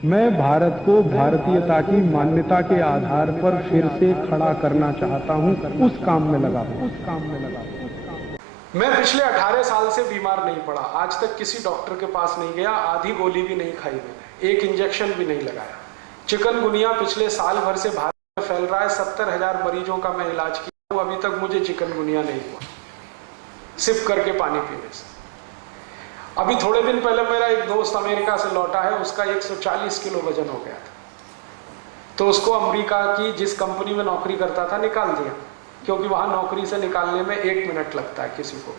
मैं भारत को भारतीयता की मान्यता के आधार पर फिर से खड़ा करना चाहता हूं, उस काम में लगा हूं। मैं पिछले 18 साल से बीमार नहीं पड़ा, आज तक किसी डॉक्टर के पास नहीं गया, आधी गोली भी नहीं खाई मैंने, एक इंजेक्शन भी नहीं लगाया। चिकनगुनिया पिछले साल भर से भारत में फैल रहा है, 70,000 मरीजों का मैं इलाज किया हूं, अभी तक मुझे चिकनगुनिया नहीं हुआ, सिर्फ करके पानी पीने से। अभी थोड़े दिन पहले मेरा एक दोस्त अमेरिका से लौटा है, उसका 140 किलो वजन हो गया था, तो उसको अमेरिका की जिस कंपनी में नौकरी करता था निकाल दिया, क्योंकि वहां नौकरी से निकालने में 1 मिनट लगता है किसी को,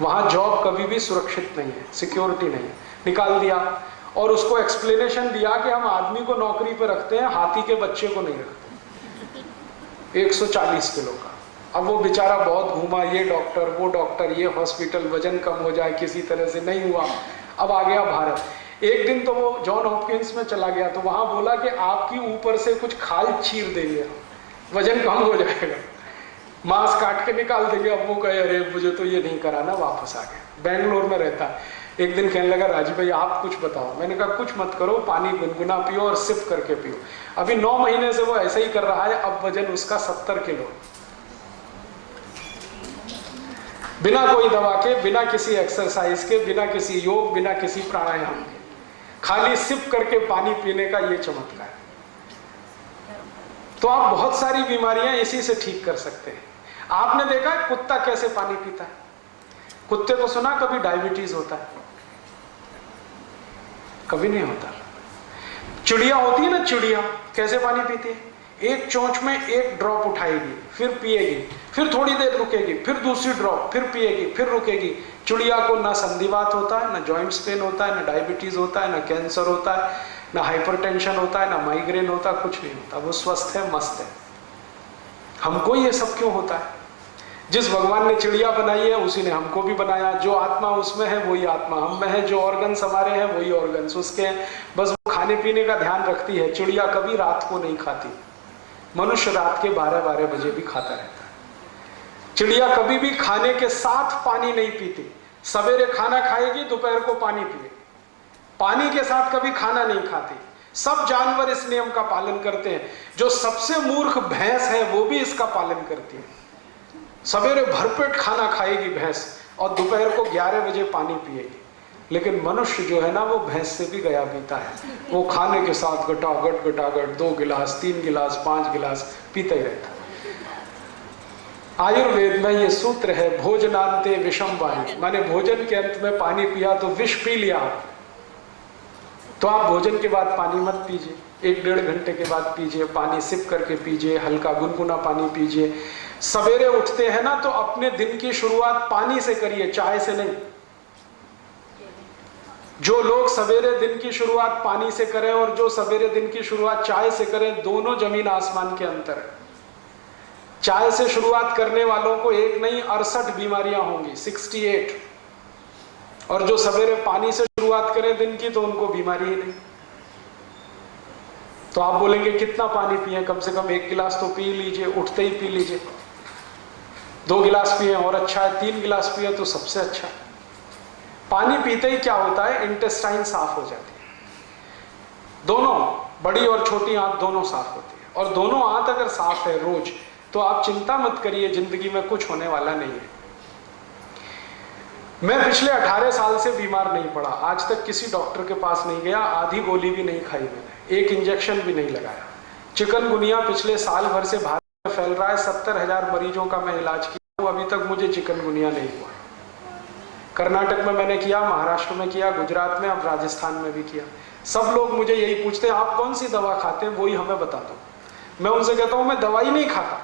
वहां जॉब कभी भी सुरक्षित नहीं है, सिक्योरिटी नहीं है, निकाल दिया। और उसको एक्सप्लेनेशन दिया कि हम आदमी को नौकरी पर रखते हैं, हाथी के बच्चे को नहीं रखते। 140 किलो का। अब वो बेचारा बहुत घूमा, ये डॉक्टर वो डॉक्टर, ये हॉस्पिटल, वजन कम हो जाए, किसी तरह से नहीं हुआ। अब आ गया भारत। एक दिन तो वो जॉन हॉपकिंस में चला गया, तो वहां बोला कि आपकी ऊपर से कुछ खाल चीर देंगे, वजन कम हो जाएगा, मांस काट के निकाल देंगे। अब वो कहे अरे मुझे तो ये नहीं कराना, वापस आ गया। बेंगलोर में रहता है। एक दिन कहने लगा राजीव भाई आप कुछ बताओ। मैंने कहा कुछ मत करो, पानी गुनगुना पियो और सिप करके पियो। अभी 9 महीने से वो ऐसे ही कर रहा है, अब वजन उसका 70 किलो, बिना कोई दवा के, बिना किसी एक्सरसाइज के, बिना किसी योग, बिना किसी प्राणायाम के, खाली सिप करके पानी पीने का ये चमत्कार है। तो आप बहुत सारी बीमारियां इसी से ठीक कर सकते हैं। आपने देखा है कुत्ता कैसे पानी पीता है? कुत्ते को सुना कभी डायबिटीज होता है? कभी नहीं होता। चिड़िया होती है ना, चिड़िया कैसे पानी पीती है? एक चोंच में एक ड्रॉप उठाएगी, फिर पिएगी, फिर थोड़ी देर रुकेगी, फिर दूसरी ड्रॉप, फिर पिएगी, फिर रुकेगी। चिड़िया को ना संधिवात होता है, ना जॉइंट्स पेन होता है, ना डायबिटीज होता है, ना कैंसर होता है, ना हाइपरटेंशन होता है, ना माइग्रेन होता है, कुछ नहीं होता। वो स्वस्थ है, मस्त है। हमको ये सब क्यों होता है? जिस भगवान ने चिड़िया बनाई है उसी ने हमको भी बनाया। जो आत्मा उसमें है वही आत्मा हम में है, जो ऑर्गन्स हमारे हैं वही ऑर्गन्स उसके हैं। बस वो खाने पीने का ध्यान रखती है। चिड़िया कभी रात को नहीं खाती, मनुष्य रात के 12-12 बजे भी खाता रहता है। चिड़िया कभी भी खाने के साथ पानी नहीं पीती। सवेरे खाना खाएगी, दोपहर को पानी पिए, पानी के साथ कभी खाना नहीं खाती। सब जानवर इस नियम का पालन करते हैं। जो सबसे मूर्ख भैंस है वो भी इसका पालन करती है। सवेरे भरपेट खाना खाएगी भैंस और दोपहर को 11 बजे पानी पिएगी। लेकिन मनुष्य जो है ना, वो भैंस से भी गया पीता है। वो खाने के साथ गटागट 2 गिलास, 3 गिलास, 5 गिलास पीता ही रहता है। आयुर्वेद में ये सूत्र है, भोजनांते विषम वायु, माने भोजन के अंत में पानी पिया तो विष पी लिया। तो आप भोजन के बाद पानी मत पीजिए, 1-1.5 घंटे के बाद पीजिए, पानी सिप करके पीजिए, हल्का गुनगुना पानी पीजिए। सवेरे उठते हैं ना, तो अपने दिन की शुरुआत पानी से करिए, चाय से नहीं। जो लोग सवेरे दिन की शुरुआत पानी से करें और जो सवेरे दिन की शुरुआत चाय से करें, दोनों जमीन आसमान के अंतर है। चाय से शुरुआत करने वालों को एक नहीं 68 बीमारियां होंगी, 68। और जो सवेरे पानी से शुरुआत करें दिन की, तो उनको बीमारी ही नहीं। तो आप बोलेंगे कितना पानी पिए? कम से कम 1 गिलास तो पी लीजिए, उठते ही पी लीजिए। 2 गिलास पिए और अच्छा है, 3 गिलास पिए तो सबसे अच्छा है। पानी पीते ही क्या होता है, इंटेस्टाइन साफ हो जाती है। दोनों बड़ी और छोटी आंत दोनों साफ होती है। और दोनों आंत अगर साफ है रोज, तो आप चिंता मत करिए, जिंदगी में कुछ होने वाला नहीं है। मैं पिछले 18 साल से बीमार नहीं पड़ा, आज तक किसी डॉक्टर के पास नहीं गया, आधी गोली भी नहीं खाई मैंने, एक इंजेक्शन भी नहीं लगाया। चिकनगुनिया पिछले साल भर से भारत में फैल रहा है, 70,000 मरीजों का मैं इलाज किया हूं, अभी तक मुझे चिकनगुनिया नहीं हुआ। कर्नाटक में मैंने किया, महाराष्ट्र में किया, गुजरात में, अब राजस्थान में भी किया। सब लोग मुझे यही पूछते हैं आप कौन सी दवा खाते हैं, वही हमें बता दो। मैं उनसे कहता हूं मैं दवाई नहीं खाता,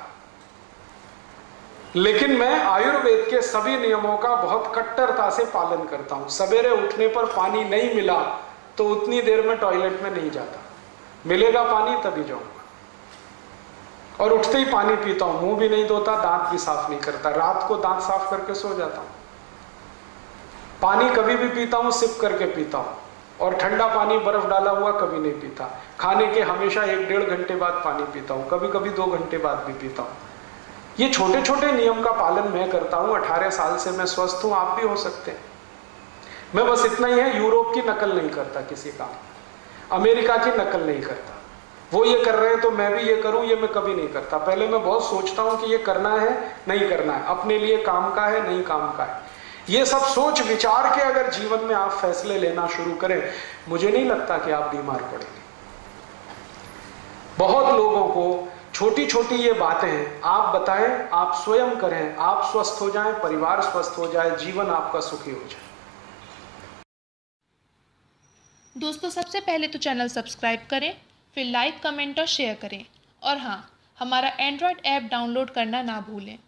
लेकिन मैं आयुर्वेद के सभी नियमों का बहुत कट्टरता से पालन करता हूं। सवेरे उठने पर पानी नहीं मिला तो उतनी देर में टॉयलेट में नहीं जाता, मिलेगा पानी तभी जाऊंगा। और उठते ही पानी पीता हूं, मुंह भी नहीं धोता, दांत भी साफ नहीं करता, रात को दांत साफ करके सो जाता हूं। पानी कभी भी पीता हूं सिप करके पीता हूं, और ठंडा पानी बर्फ डाला हुआ कभी नहीं पीता। खाने के हमेशा 1-1.5 घंटे बाद पानी पीता हूं, कभी कभी 2 घंटे बाद भी पीता हूं। ये छोटे छोटे नियम का पालन मैं करता हूं, 18 साल से मैं स्वस्थ हूं, आप भी हो सकते हैं। मैं बस इतना ही है, यूरोप की नकल नहीं करता किसी काम। अमेरिका की नकल नहीं करता। वो ये कर रहे हैं तो मैं भी ये करूं, ये मैं कभी नहीं करता। पहले मैं बहुत सोचता हूं कि ये करना है नहीं करना है, अपने लिए काम का है नहीं काम का है। ये सब सोच विचार के अगर जीवन में आप फैसले लेना शुरू करें, मुझे नहीं लगता कि आप बीमार पड़ेंगे। बहुत लोगों को छोटी छोटी ये बातें आप बताएं, आप स्वयं करें, आप स्वस्थ हो जाएं, परिवार स्वस्थ हो जाए, जीवन आपका सुखी हो जाए। दोस्तों, सबसे पहले तो चैनल सब्सक्राइब करें, फिर लाइक, कमेंट और शेयर करें। और हाँ, हमारा एंड्रॉयड ऐप डाउनलोड करना ना भूलें।